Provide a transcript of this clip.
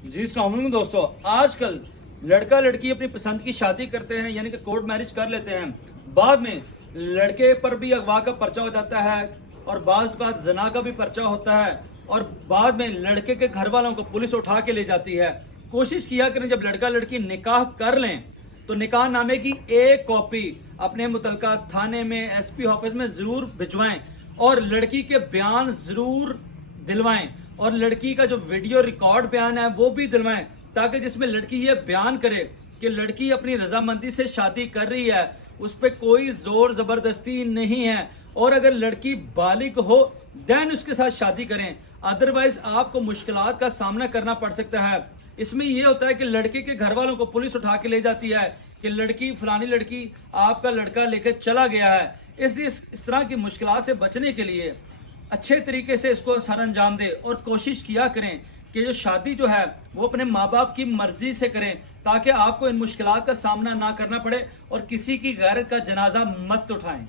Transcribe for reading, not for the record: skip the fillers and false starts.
जी अस्सलाम वालेकुम दोस्तों। आजकल लड़का लड़की अपनी पसंद की शादी करते हैं, यानी कि कोर्ट मैरिज कर लेते हैं। बाद में लड़के पर भी अगवा का पर्चा हो जाता है और बाज़ औक़ात ज़ना का भी पर्चा होता है और बाद में लड़के के घर वालों को पुलिस उठा के ले जाती है। कोशिश किया करें जब लड़का लड़की निकाह कर लें तो निकाह नामे की एक कॉपी अपने मुतलका थाने में, एसपी ऑफिस में ज़रूर भिजवाएं और लड़की के बयान ज़रूर दिलवाएं और लड़की का जो वीडियो रिकॉर्ड बयान है वो भी दिलवाएं, ताकि जिसमें लड़की ये बयान करे कि लड़की अपनी रजामंदी से शादी कर रही है, उस पर कोई जोर जबरदस्ती नहीं है और अगर लड़की बालिग हो देन उसके साथ शादी करें, अदरवाइज आपको मुश्किलात का सामना करना पड़ सकता है। इसमें यह होता है कि लड़के के घर वालों को पुलिस उठा के ले जाती है कि लड़की फलानी लड़की आपका लड़का लेकर चला गया है। इसलिए इस तरह की मुश्किलात से बचने के लिए अच्छे तरीके से इसको सर अंजाम दे और कोशिश किया करें कि जो शादी जो है वो अपने माँ बाप की मर्जी से करें, ताकि आपको इन मुश्किलात का सामना ना करना पड़े और किसी की गैरत का जनाजा मत उठाएं।